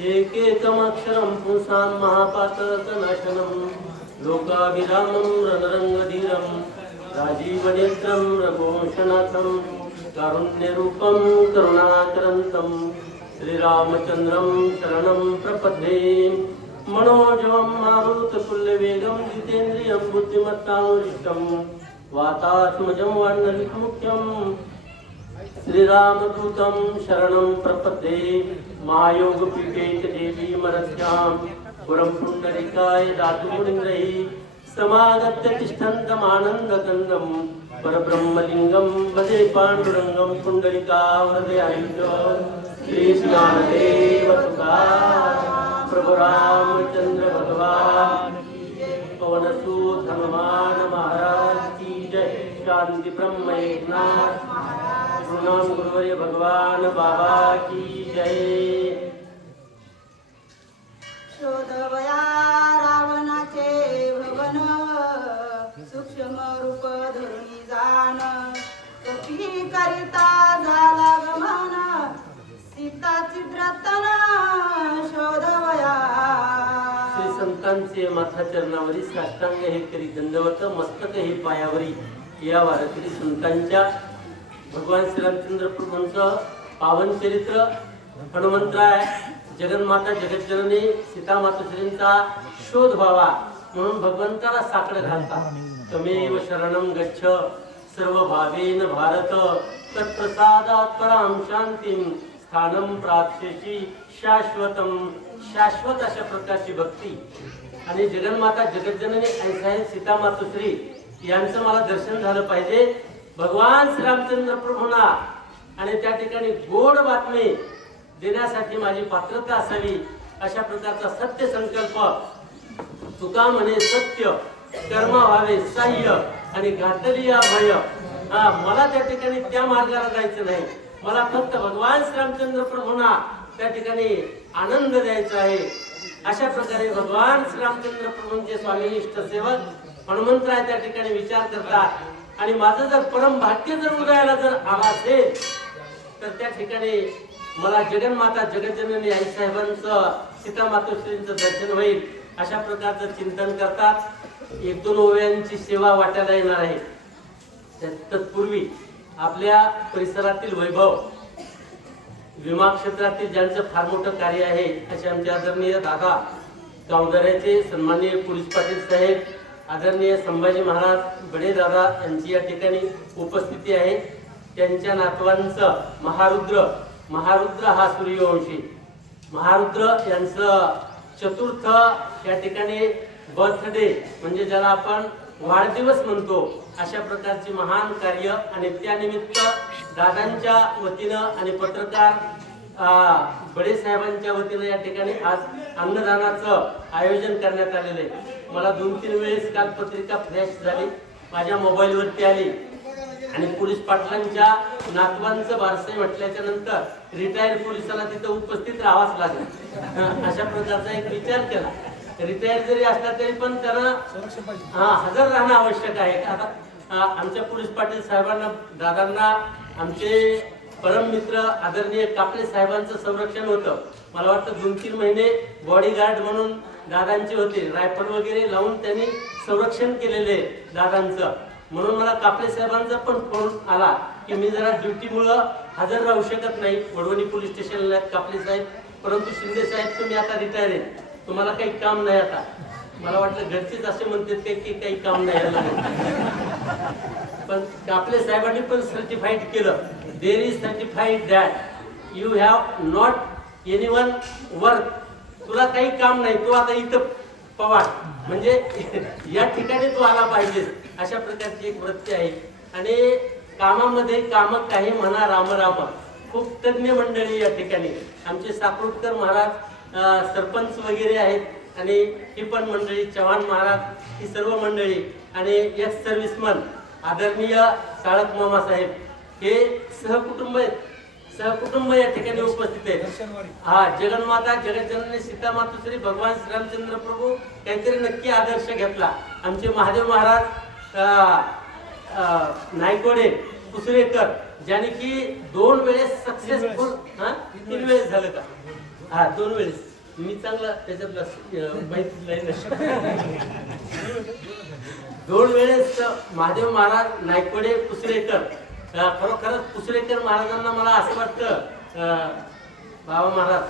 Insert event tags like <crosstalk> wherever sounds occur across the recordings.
एकेकमक्षरं पुंसां महापातकनाशनं लोकाभिरामं रणरङ्गधीरं राजीवनेत्रं रघुवंशनाथं कारुण्यरूपं करुणाकरन्तं श्रीरामचन्द्रं शरणं प्रपद्ये। मनोजवं मारुतकुल्यवेगं जितेन्द्रियं बुद्धिमत्तामुष्टं वातात्मजं वाण्डलिकमुख्यं श्रीरामदूतं शरणं प्रपद्ये। महायोगपीठेत देवी मरस्याम पुरं पुण्डरिकाय दातुमुनिन्द्रैः समागत्य तिष्ठन्तमानन्दकन्दं परब्रह्मलिङ्गं भजे पाण्डुरङ्गं पुण्डरिका हृदयायुज श्रीस्नानदेव प्रभुरामचन्द्र भगवान् पवनसूत हनुमान महाराज की जय। शान्ति ब्रह्म एकनाथ गुरुनाम गुरुवर्य भगवान बाबा की जय। शोधवया रावणाचे भवन सूक्ष्म रूप धरुणी जाण कपी करिता झाला गमन सीताची रतन शोधवया। श्री संतांचे माथा चरणावरी साष्टांग हे करी दंडवत मस्तक हे पायावरी। या वारकरी संतांच्या भगवान श्रीरामचंद्र प्रभूंचं पावन चरित्र हनुमंतराय जगन्माता जगज्जननी सीता मातोश्रींचा शोध व्हावा म्हणून भगवंताला साकडं घालतात. तमेव शरणं गच्छ सर्व भावेन भारत. तत्प्रसादात पराम शांतीम स्थानम प्राप्स्यची शाश्वतम. शाश्वत अशा प्रकारची भक्ती. आणि जगन्माता जगज्जननी ऐसा आहे सीता मातोश्री यांचं मला दर्शन झालं पाहिजे. भगवान श्रीरामचंद्र प्रभूना. आणि त्या ठिकाणी गोड बातमी देण्यासाठी माझी पात्रता असावी अशा प्रकारचा सत्य संकल्प. तुका म्हणे सत्य कर्म व्हावे सह्य आणि घातली या भय. हा मला त्या ठिकाणी त्या मार्गाला जायचं नाही. मला फक्त भगवान श्रीरामचंद्र प्रभूंना त्या ठिकाणी आनंद द्यायचा आहे. अशा प्रकारे भगवान श्रीरामचंद्र प्रभूंचे स्वामीनिष्ठ सेवक हनुमंतराय त्या ठिकाणी विचार करतात. आणि माझं जर परम भाग्य जर उदयाला जर आला असेल तर त्या ठिकाणी मला जगन्माता जगज्जननी आई साहेबांचं सीता मातोश्रींचं दर्शन होईल अशा प्रकारचं चिंतन करतात. एक दोन ओव्यांची सेवा वाटायला येणार आहे. तत्पूर्वी आपल्या परिसरातील वैभव विमा क्षेत्रातील ज्यांचं फार मोठं कार्य आहे असे आमचे आदरणीय दादा गावदऱ्याचे सन्माननीय पोलीस पाटील साहेब आदरणीय संभाजी महाराज बडे दादा यांची या ठिकाणी उपस्थिती आहे. त्यांच्या नातवांचं महारुद्र महारुद्र हा सूर्यवंशी. महारुद्र यांचं चतुर्थ या ठिकाणी बर्थडे म्हणजे ज्याला आपण वाढदिवस म्हणतो अशा प्रकारचे महान कार्य आणि त्यानिमित्त दादांच्या वतीनं आणि पत्रकार अं, बडे साहेबांच्या वतीनं या ठिकाणी आज अन्नदानाचं आयोजन करण्यात आलेलं आहे. मला दोन तीन वेळेस काल पत्रिका फ्लॅश झाली. माझ्या मोबाईलवरती आली. आणि पोलीस पाटलांच्या नातवांचं बारसे म्हटल्याच्या नंतर रिटायर्ड पोलिसाला तिथं उपस्थित राहावाच लागेल. <laughs> अशा प्रकारचा एक विचार केला. रिटायर जरी असला तरी पण त्यांना हा हजर राहणं आवश्यक आहे. आता आमच्या पोलीस पाटील साहेबांना दादांना आमचे परम मित्र आदरणीय कापले साहेबांचं संरक्षण होतं. मला वाटतं दोन तीन महिने बॉडीगार्ड म्हणून दादांचे होते. रायफल वगैरे लावून त्यांनी संरक्षण केलेले दादांचं. म्हणून मला कापले साहेबांचा पण फोन आला की मी जरा ड्युटीमुळं हजर राहू शकत नाही. वडवणी पोलीस स्टेशनला कापले साहेब. परंतु शिंदे साहेब तुम्ही आता रिटायर आहे तुम्हाला काही काम नाही आता. मला वाटलं घरचेच असे म्हणतात काही की काही काम नाही पण कापले साहेबांनी पण सर्टिफाईड केलं. There is certified that you have not any one work तुला काही काम नाही. तू आता इथं पवार. म्हणजे या ठिकाणी तू आला पाहिजे. अशा प्रकारची एक वृत्ती आहे. आणि कामामध्ये काम काही म्हणा राम राम खूप तज्ञ मंडळी या ठिकाणी. आमचे साकोटकर महाराज सरपंच वगैरे आहेत. आणि ही पण मंडळी चव्हाण महाराज ही सर्व मंडळी. आणि एक्स सर्व्हिसमन आदरणीय साळक मामासाहेब हे सहकुटुंब आहेत. सहकुटुंब या ठिकाणी उपस्थित आहेत हा जगन्माता जगज्जननी सीता मातोश्री भगवान श्रीरामचंद्र प्रभू काहीतरी नक्की आदर्श घेतला. आमचे महादेव महाराज नायकोडे कुसरेकर ज्याने की दोन वेळेस सक्सेसफुल हा तीन वेळेस. झालं का? हा दोन वेळेस. मी चांगला त्याच्यातला माहिती नाही. <laughs> दोन वेळेस महादेव महाराज नायकोडे पुसरेकर अं, खरोखरच पुसरेकर महाराजांना मला असं वाटतं अं, बाबा महाराज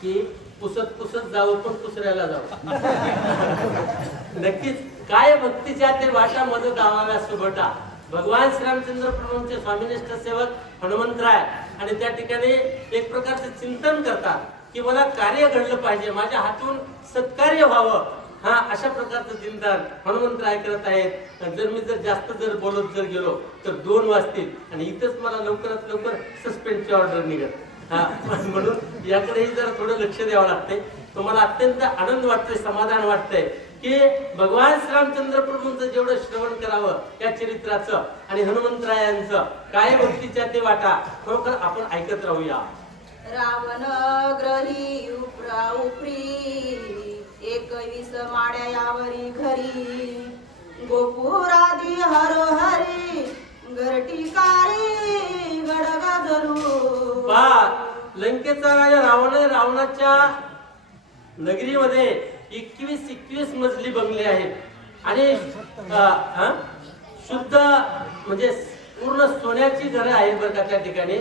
की पुसत पुसत जाऊ पण पुसऱ्याला जाऊ. नक्कीच काय भक्तीच्या ते वाटा मध दावाव्या सुभटा. भगवान श्रीरामचंद्र प्रभूंचे स्वामीनिष्ठ सेवक हनुमंतराय आणि त्या ठिकाणी एक प्रकारचं चिंतन करतात की मला कार्य घडलं पाहिजे माझ्या हातून सत्कार्य व्हावं. हा अशा प्रकारचं चिंतन हनुमंतराय करत आहेत. जर मी जर जास्त जर बोलत जर गेलो तर दोन वाजतील आणि इथंच मला लवकरात लवकर सस्पेंडची ऑर्डर निघत हा म्हणून याकडेही जरा थोडं लक्ष द्यावं लागतंय. तुम्हाला अत्यंत आनंद वाटतोय समाधान वाटतंय की भगवान श्रीरामचंद्र प्रभूंचं जेवढं श्रवण करावं या चरित्राचं आणि हनुमंतरायांचं काय भक्तीच्या ते वाटा खरोखर आपण ऐकत राहूया. रावण ग्रही उपरा उपरी एकवीस माड्या यावरी घरी. गोपुरादी हरोहरी गडगा धरू पा लंकेचा राजा रावण रावणाच्या नगरीमध्ये एकवीस एकवीस मजली बंगले आहेत. आणि अ, शुद्ध म्हणजे पूर्ण सोन्याची घरं आहेत बरं का त्या ठिकाणी.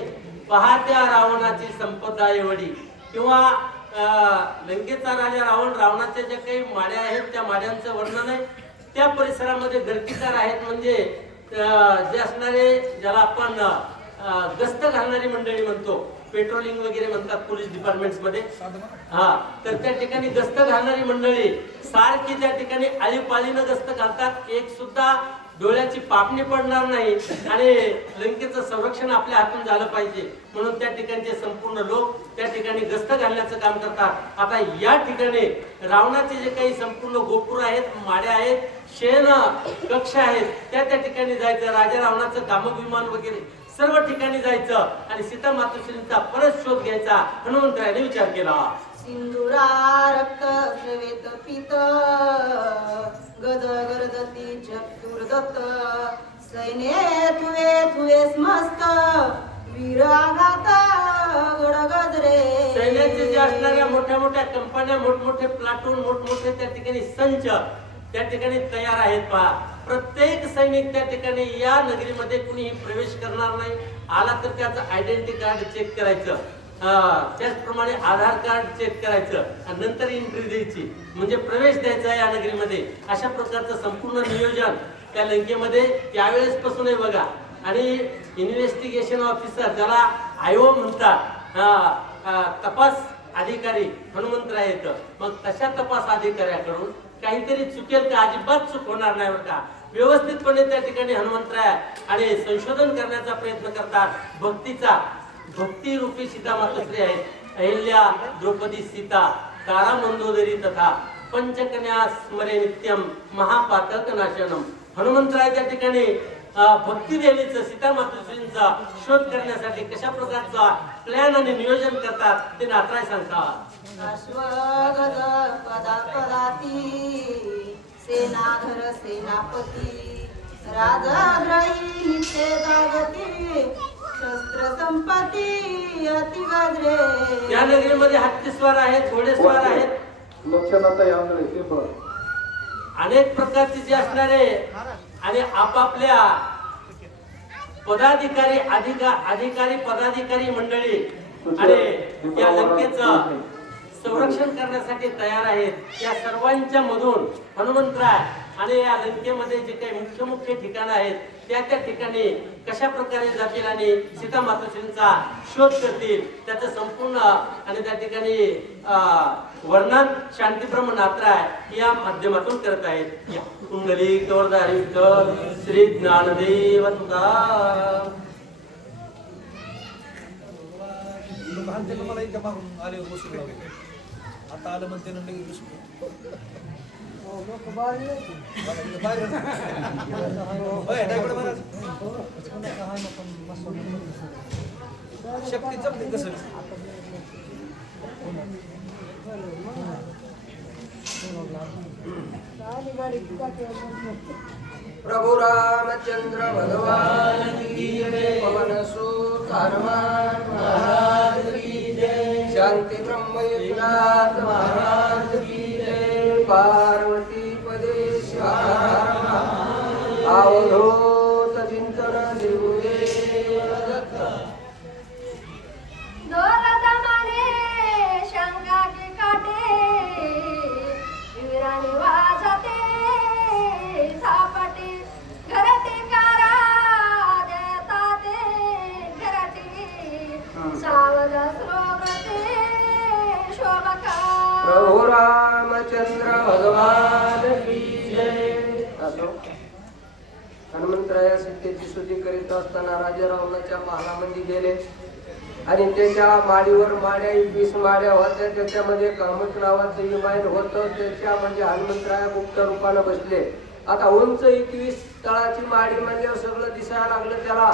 पहा त्या रावणाची संपदा एवढी. किंवा लंकेचा राजा रावण रावणाच्या ज्या काही माड्या आहेत त्या माड्यांचं वर्णन आहे. त्या परिसरामध्ये घरटीदार आहेत म्हणजे जे असणारे ज्याला आपण गस्त घालणारी मंडळी म्हणतो पेट्रोलिंग वगैरे म्हणतात पोलीस डिपार्टमेंटमध्ये हा तर त्या ठिकाणी गस्त घालणारी मंडळी सारखी त्या ठिकाणी आळीपाळीनं गस्त घालतात. एक सुद्धा डोळ्याची पापणी पडणार नाही. आणि लंकेचं संरक्षण आपल्या हातून झालं पाहिजे. म्हणून त्या ठिकाणचे संपूर्ण लोक त्या ठिकाणी गस्त घालण्याचं काम करतात. आता या ठिकाणी रावणाचे जे काही संपूर्ण गोपूर आहेत माड्या आहेत शेण कक्ष आहेत त्या त्या ठिकाणी जायचं. राजा रावणाचं कामक विमान वगैरे सर्व ठिकाणी जायचं. आणि सीता मातोश्रींचा परत शोध घ्यायचा. हनुमंतरायाने विचार केला. सिंधुरा रक्त गद दत्त. सैने तुवे तुवे मस्त वीर आघात गडगजरे. सैन्याचे जे असणाऱ्या मोठ्या मोठ्या कंपन्या मोठमोठे प्लाटून मोठमोठे त्या ठिकाणी संच त्या ठिकाणी तयार आहेत पहा. प्रत्येक सैनिक त्या ठिकाणी या नगरीमध्ये कुणीही प्रवेश करणार नाही. आला तर त्याचं आयडेंटिटी कार्ड चेक करायचं. त्याचप्रमाणे आधार कार्ड चेक करायचं आणि नंतर एंट्री द्यायची. म्हणजे प्रवेश द्यायचा या नगरीमध्ये. अशा प्रकारचं संपूर्ण नियोजन त्या लंकेमध्ये त्यावेळेस पासून आहे बघा. आणि इन्व्हेस्टिगेशन ऑफिसर ज्याला आयो म्हणतात तपास अधिकारी हनुमंतराय येतं मग तशा तपास अधिकाऱ्याकडून काहीतरी चुकेल का? अजिबात चूक होणार नाही बरं का? व्यवस्थितपणे त्या ठिकाणी हनुमंतराय आणि संशोधन करण्याचा प्रयत्न करतात. भक्तीचा भक्ती रूपी सीता मातोश्री आहेत. अहिल्या द्रौपदी सीता तारा मंदोदरी तथा पंचकन्या स्मरे नित्यम महापातक नाशनम हनुमंतराय त्या ठिकाणी भक्ती देवीचं सीता मातोश्रींचा शोध करण्यासाठी कशा प्रकारचा प्लॅन आणि नियोजन करतात ते नात्राय सांगतात. अश्वगद पदा पदाती सेनाधर सेनापती राजग्रही नित्य जागती शस्त्र संपत्ती अति गजरे. या नगरीमध्ये हत्तीस्वार आहेत घोडेस्वार आहेत. लक्षणात यामुळे ते बघ. अनेक प्रकारचे जे असणारे आणि आपापल्या पदाधिकारी अधिका अधिकारी पदाधिकारी मंडळी आणि या लंकेच संरक्षण करण्यासाठी तयार आहेत. या सर्वांच्या मधून हनुमंतराय आणि या लंकेमध्ये जे काही मुख्य मुख्य ठिकाणं आहेत त्या त्या ठिकाणी कशा प्रकारे जातील आणि सीता मातोश्रींचा शोध करतील त्याचं संपूर्ण आणि त्या ठिकाणी अं, वर्णन शांतीब्रह्म नात्राय या माध्यमातून करत आहेत या कुंडली विठ्ठल श्री ज्ञानदेव मला मागून आले आता आलं म्हणते ना लगेच. शक्ती जपली कसं प्रभु रामचंद्र भगवान की पवन सुत हनुमान महाराज की जय। शांती ब्रह्म महाराज की जय। पार्वती पदेश शिवा भगवान की जय. हनुमंतराया सत्तेची स्तुती करीत असताना राजा रावणाच्या महालामध्ये गेले. आणि त्याच्या माडीवर माड्या वीस माड्या होत्या. त्याच्यामध्ये कामत नावाचं इमायन होतं. त्याच्या म्हणजे हनुमंतराया गुप्त रूपानं बसले. आता उंच एकवीस तळाची माडी म्हणजे सगळं दिसायला लागलं त्याला.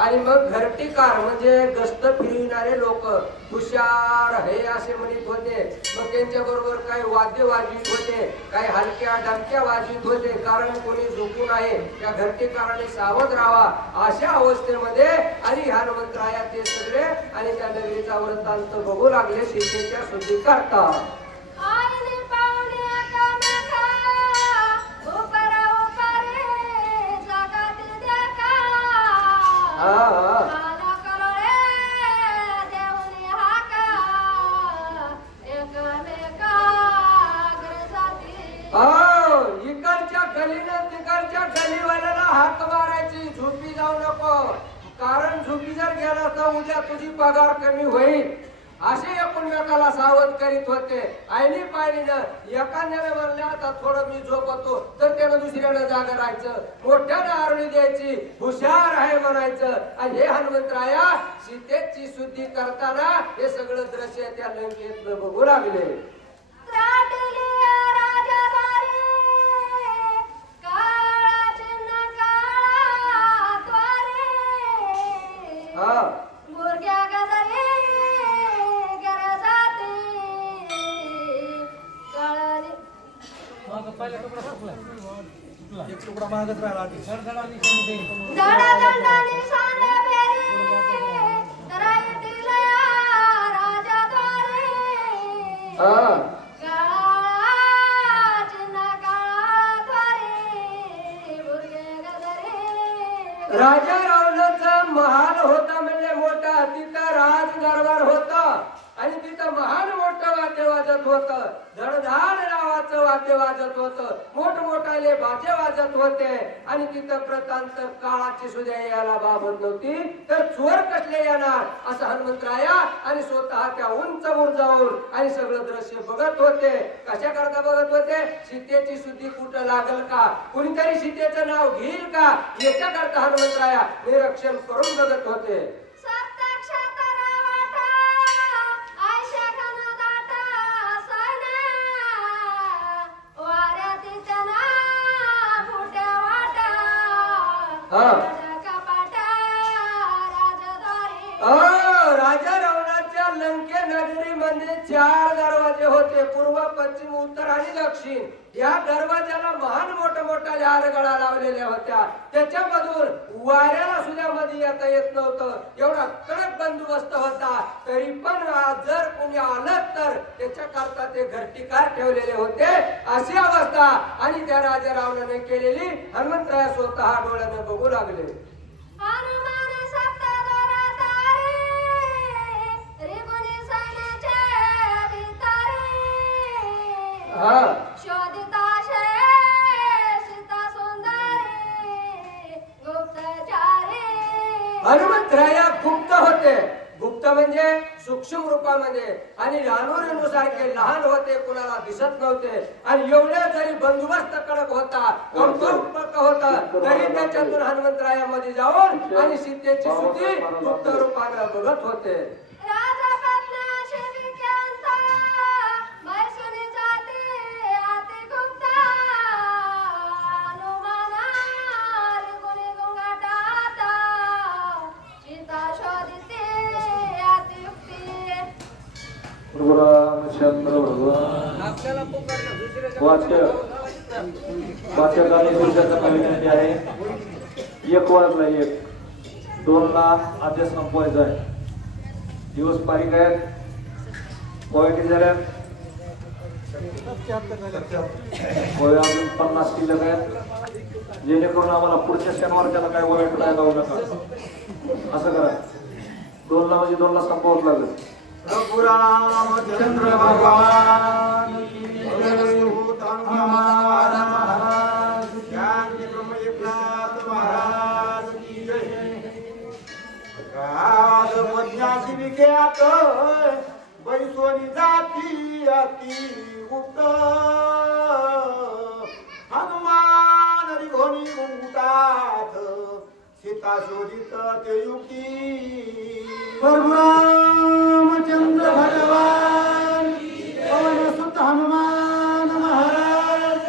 आणि मग घरटीकार म्हणजे गस्त फिरविणारे लोक हुशार हे असे म्हणत होते. मग त्यांच्या बरोबर काही वाद्य वाजवित होते काही हलक्या डमक्या वाजवित होते कारण कोणी झोपून आहे त्या घरटीकाराने सावध राहावा अशा अवस्थेमध्ये आणि हनुमंतराया ते सगळे आणि त्या नगरीचा वृत्तांत बघू लागले सीतेच्या शुद्धी करतात आता थोडं मी झोपतो. तर त्यानं दुसऱ्यानं जागा राहायचं. मोठ्यानं आरळी द्यायची. हुशार आहे म्हणायचं. आणि हे हनुमंतराया सीतेची शुद्धी करताना हे सगळं द्रश्य त्या लंकेतलं बघू लागले. हा. एक तुकडा मागत राहिला हा राजा रावणाचा महाल होता म्हणजे मोठा तिथं राज दरबार होता आणि तिथं महान मोठं वाद्य वाजत होत. धडधाड वाद्य वाजत होत. मोठमोठाले बाजे वाजत होते. आणि तिथं प्रतांत काळाची सुद्धा यायला बाबत नव्हती. तर चोर कसले येणार? असं हनुमंतराया आणि स्वतः त्या उंच जाऊन आणि सगळं दृश्य बघत होते. कशा करता बघत होते? सीतेची शुद्धी कुठं लागल का? कुणीतरी सीतेचं नाव घेईल का? याच्या करता हनुमंतराया निरीक्षण करून बघत होते. दक्षिण या दरवाजाला महान मोठ्या मोठ्या आरगळा लावलेल्या होत्या. त्याच्यामधून वाऱ्याला सुद्धा मध्ये येता येत नव्हतं. एवढा कडक बंदोबस्त होता. तरी पण जर कोणी आलं तर त्याच्या करता ते घरटीकार ठेवलेले होते. अशी अवस्था. आणि त्या राजा रावणाने केलेली हनुमंतराय स्वतः डोळ्याने बघू लागले. शोधिता सीता सुंदरी, गुप्तचारी. हनुमंतराया गुप्त होते. गुप्त म्हणजे सूक्ष्म रूपामध्ये. आणि लहानोरीनुसारखे लहान होते कुणाला दिसत नव्हते. आणि एवढे जरी बंदोबस्त कडक होता कमकुवत होता तरी त्याच्यातून हनुमंतरायामध्ये जाऊन आणि सीतेची सुद्धी गुप्त रूपाने बघत होते. राजा रामचंद्र भगवान वाक्य वाचकाने पुरुषाचा विनंती आहे. एक वाजला एक. दोनला आदेश संपवायचा आहे. दिवस पारिक आहेत. पोहे किती झाल्या पोहे अजून पन्नास शिल्लक आहेत. जेणेकरून आम्हाला पुढच्या शनिवार त्याला काय वाईट नाही जाऊ नका. असं करा. दोनला म्हणजे दोनला संपवत लागेल. रघुरामचंद्र भगवान महाराज ज्ञानी ब्रह्मविख्यात महाराज की जय. मज्ञाची विख्यात बैसोनी जाती अति गुप्त हनुमान रिघोनी गुंगुटात सीता शोधित ते युक्ती भगवान। पवन सुत हनुमान महाराज।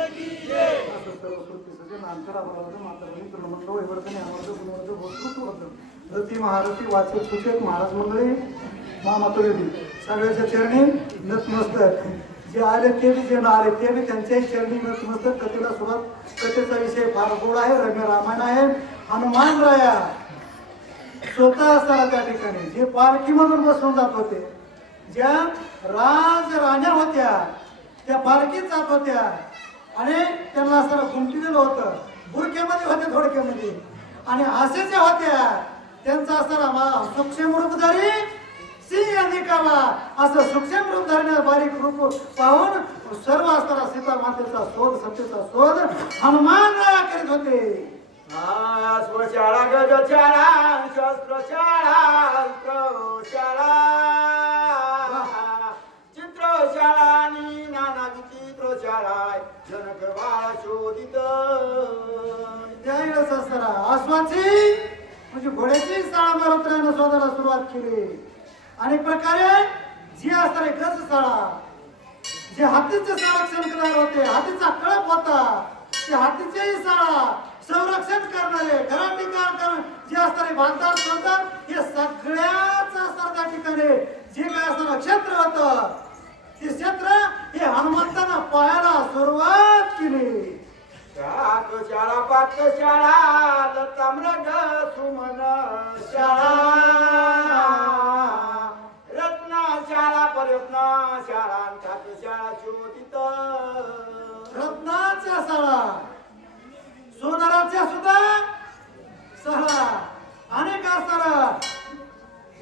रती महारथी वाचक सूचक महाराज मंडळी महामातुरी सगळ्याच्या चरणी नतमस्तक. जे आले ते बी जे आले ते बी त्यांच्याही चरणी नतमस्तक. कथेला सुरुवात कथेचा विषय फार गोड आहे रम्य रामायण आहे. हनुमान राया स्वतः असताना त्या ठिकाणी. जे पालखीमधून बसून जात होते. ज्या राज राण्या होत्या त्या पालखीत जात होत्या आणि त्यांना असं गुंफलेलं होतं. बुरक्यामध्ये होते थोडक्यामध्ये. आणि असे जे होत्या त्यांचा असताना मा- सूक्ष्म रूपधारी सिंह निकाला असं सूक्ष्म रूप बारीक रूप पाहून सर्व असणारा सीता मातेचा शोध सत्तेचा शोध हनुमान करीत होते. शाळा गज शाळा. आणि नाना प्रचाराय जनक बाळ शोधित. त्यावेळेस असताना आसवाची म्हणजे घोड्याची शाळा मारुत्रानं शोधायला सुरुवात केली. अनेक प्रकारे जी असणारे गज साळा जे हातीचे संरक्षण करणार होते हातीचा कळप होता ते हातीचेही साळा संरक्षण करणारे घराटीकार कर जे असणारे बांधदार सोडतात हे सगळ्याच असणार त्या ठिकाणी जे काय असणार क्षेत्र होतं ते क्षेत्र हे हनुमंतांना पाहायला सुरुवात केली. शाक शाळा पाक शाळा दत्ताम्रग सुमन शाळा. रत्ना शाळा परत्ना शाळा ठाक शाळा शोधित रत्नाच्या शाळा सोनाराच्या सुद्धा शाळा अनेक असणार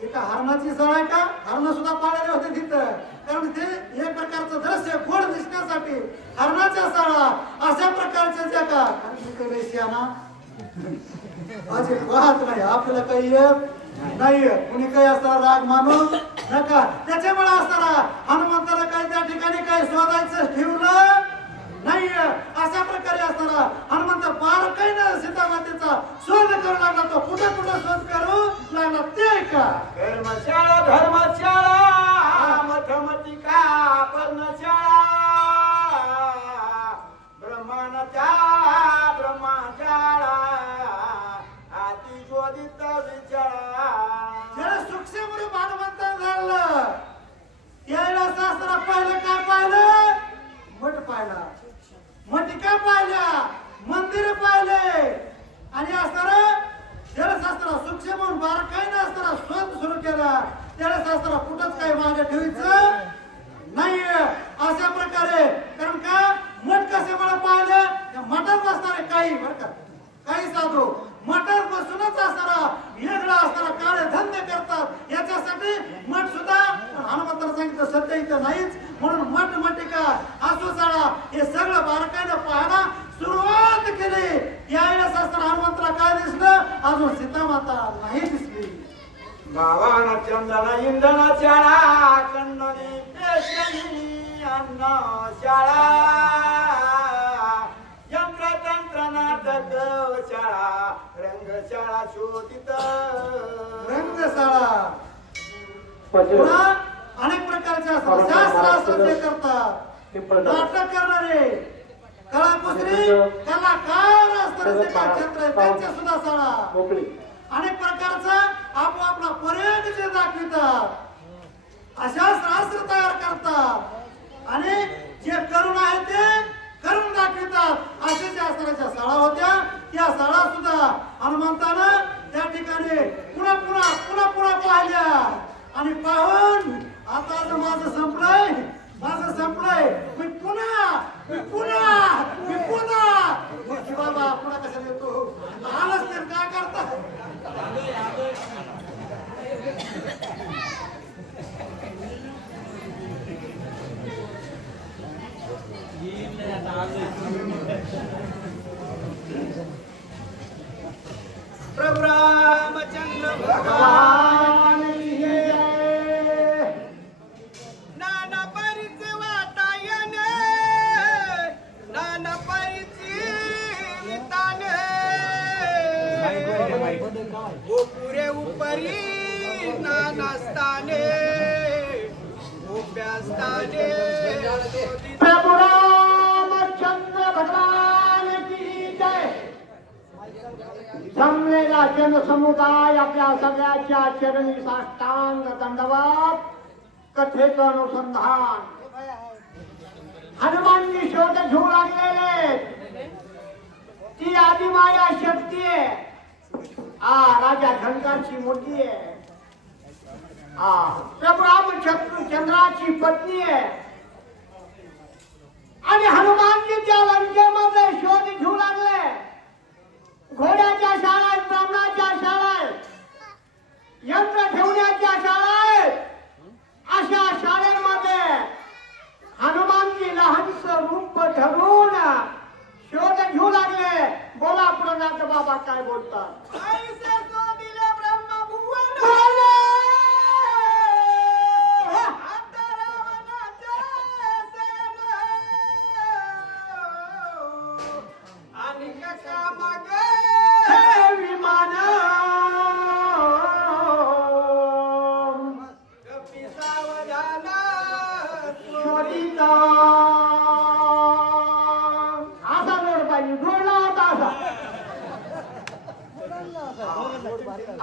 एका हरणाची शाळा आहे का? हरण सुद्धा पाळलेले होते तिथं. कारण ते हे प्रकारचं दृश्य गोड दिसण्यासाठी हरणाच्या शाळा अशा प्रकारच्या ज्या का कारण श्याना अजिबात नाही आपल्याला काही येत नाही. कुणी काही असताना राग मानू नका. त्याच्यामुळे असताना हनुमंताला काही त्या ठिकाणी काही शोधायचं ठेवलं नाही अशा प्रकारे फार काही ना सीतामातेचा शोध करू लागला तो. कुठं कुठं शोध करू लागला ते का धर्मशाळा धर्मशाळा मठमतिका पर्णशाळा. ब्रह्मांच्या ब्रह्माशाळा अति शोधित विचारा. ज्याला सूक्ष्म रूप हनुमंत झालं त्यावेळेला असताना पाहिलं काय पाहिलं? मठ पाहिला. मटिका पाहिल्या मंदिर पाहिले. आणि असताना जलशास्त्र सूक्ष्म म्हणून बारकाईनं असताना शोध सुरू केला. जलशास्त्र कुठंच काही मागे ठेवायचं नाही अशा प्रकारे कारण का मठ कशामुळे पाहिलं? त्या मठात असणारे काही बरं का काही साधू मठात बसूनच असणारा वेगळा असणारा काळे धंदे करतात. याच्यासाठी मठ सुद्धा हनुमंताला सांगितलं सध्या इथं नाहीच. म्हणून मठ मटिका आसोसाळा हे सगळं बारकाईनं पाहायला सुरुवात केली. यावेळेस असताना हनुमंतला काय दिसलं? अजून सीतामाता नाही दिसली. भावाना चंदना इंधना शाळा कंदनी पेशनी अन्न शाळा तंत्र नाटक शाळा रंगशाळा शोधित. रंगशाळा. पुन्हा अनेक प्रकारचे असतात शास्त्र असतात ते करतात. नाटक करणारे कलाकुसरी कलाकार असतात. आहे त्यांच्या सुद्धा शाळा. अनेक प्रकारचा आपापला पर्यट जे दाखवितात. अशा शास्त्र तयार करतात. आणि जे करुण आहे ते करून दाखवितात. असे ज्या असणाऱ्या शाळा होत्या. त्या शाळा सुद्धा हनुमंतानं त्या ठिकाणी पुन्हा पुन्हा पुन्हा पुन्हा पाहिल्या. आणि पाहून आता जर माझं संपलंय. माझं संपलंय. मी पुन्हा मी पुन्हा मी पुन्हा. बाबा पुन्हा कशा येतो? आलंच तर काय करता? 在大家 राजा झंकाची मुलगी आहे. आ प्रभू चंद्राची पत्नी आहे. आणि हनुमानजी त्या लंकेमध्ये शोध घेऊ लागले. घोड्याच्या शाळेत ब्राह्मणाच्या शाळेत यंत्र ठेवण्याच्या शाळेत अशा शाळेमध्ये हनुमानजी लहानस रूप धरून शोध घेऊ लागले बोला प्रणात बाबा काय बोलतात हे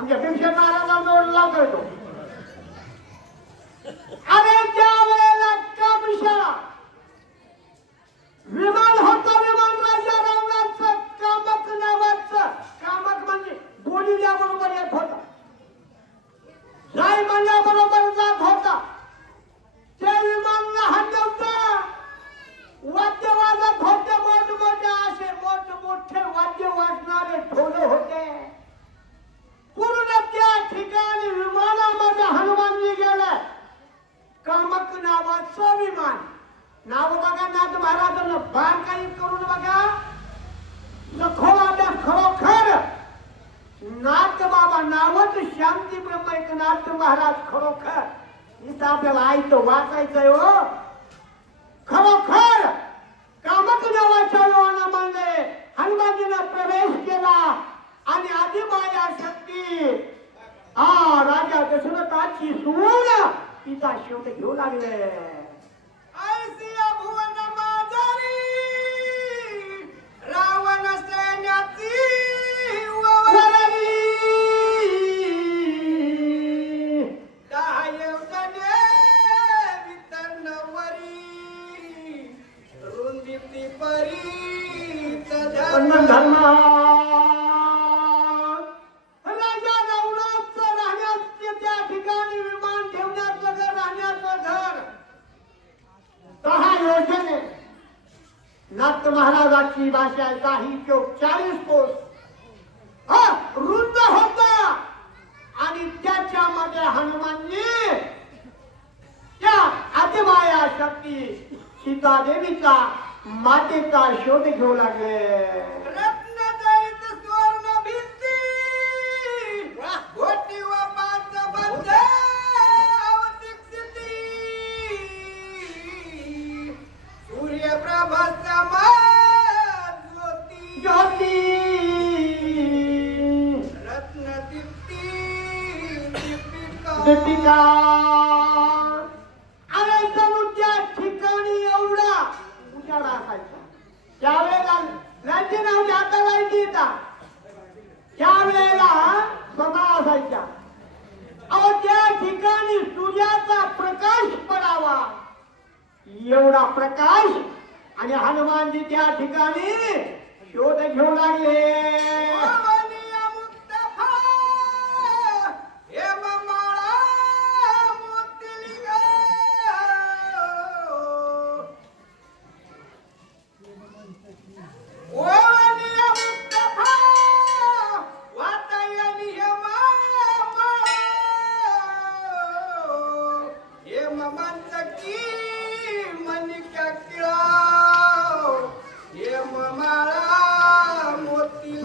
आमच्या भीमसेन महाराजांना जोड लागतोय तो अरे त्या वेळेला कामशाळा विमान होतं विमान राजा रावणाचं कामक नावाचं. कामक म्हणजे बोलिल्याबरोबर येत होता. जाय म्हणल्या बरोबर जात होता. ते विमान हटवता. वाद्य वाजत होते मोठमोठे असे मोठमोठे वाद्य वाजणारे ठोले होते. ठिकाणी विमानामध्ये हनुमानजी गेलाय. कामक नावाचं विमान. नाव बघा नाथ महाराजांना. बार काही करून बघा. लखोला खरोखर. नाथ बाबा नावच शांती ब्रह्म एक नाथ महाराज खरोखर. इथं आपल्याला आयतं वाचायचंय हो. खरोखर. कामक नावाच्या म्हणले हनुमानजीनं प्रवेश केला. आणि आदिमाया शक्ती. हा राजा दशरथाची सून तिचा शेवट घेऊ लागले. रावण सैन्याची धर्म राजा रावणाचं राहण्याचं त्या ठिकाणी विमान ठेवण्याचं घर राहण्याचं घर दहा योजने नाथ महाराजाची भाषा आहे काही चाळीस कोस. हा रुंद होता. आणि त्याच्यामध्ये हनुमानजी त्या आदिमाया शक्ती सीता देवीचा मातेचा शोध घेऊ लागले. दीपिका अरे जणू त्या ठिकाणी एवढा उजाडा असायचा. त्यावेळेला लाईटी नव्हती आता लाईटी त्यावेळेला सभा असायच्या. अहो त्या ठिकाणी सूर्याचा प्रकाश पडावा. एवढा प्रकाश आणि हनुमानजी त्या ठिकाणी शोध घेऊ लागले.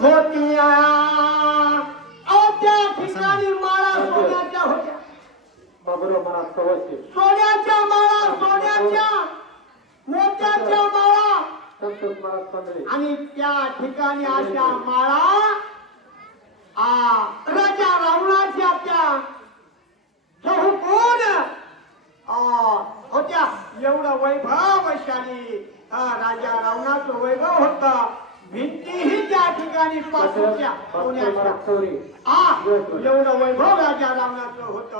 मोतिया. अहो त्या ठिकाणी माळा सोन्याच्या होत्या. बाबूराव सोन्याच्या माळा सोन्याच्या. मोत्याच्या माळा. आणि त्या ठिकाणी अशा माळा आ राजा रावणाच्या त्या होत्या एवढं वैभवशाली हा राजा रावणाचं वैभव होत. भिंतीही त्या ठिकाणी आ एवढं वैभव राजा रावणाचं होत.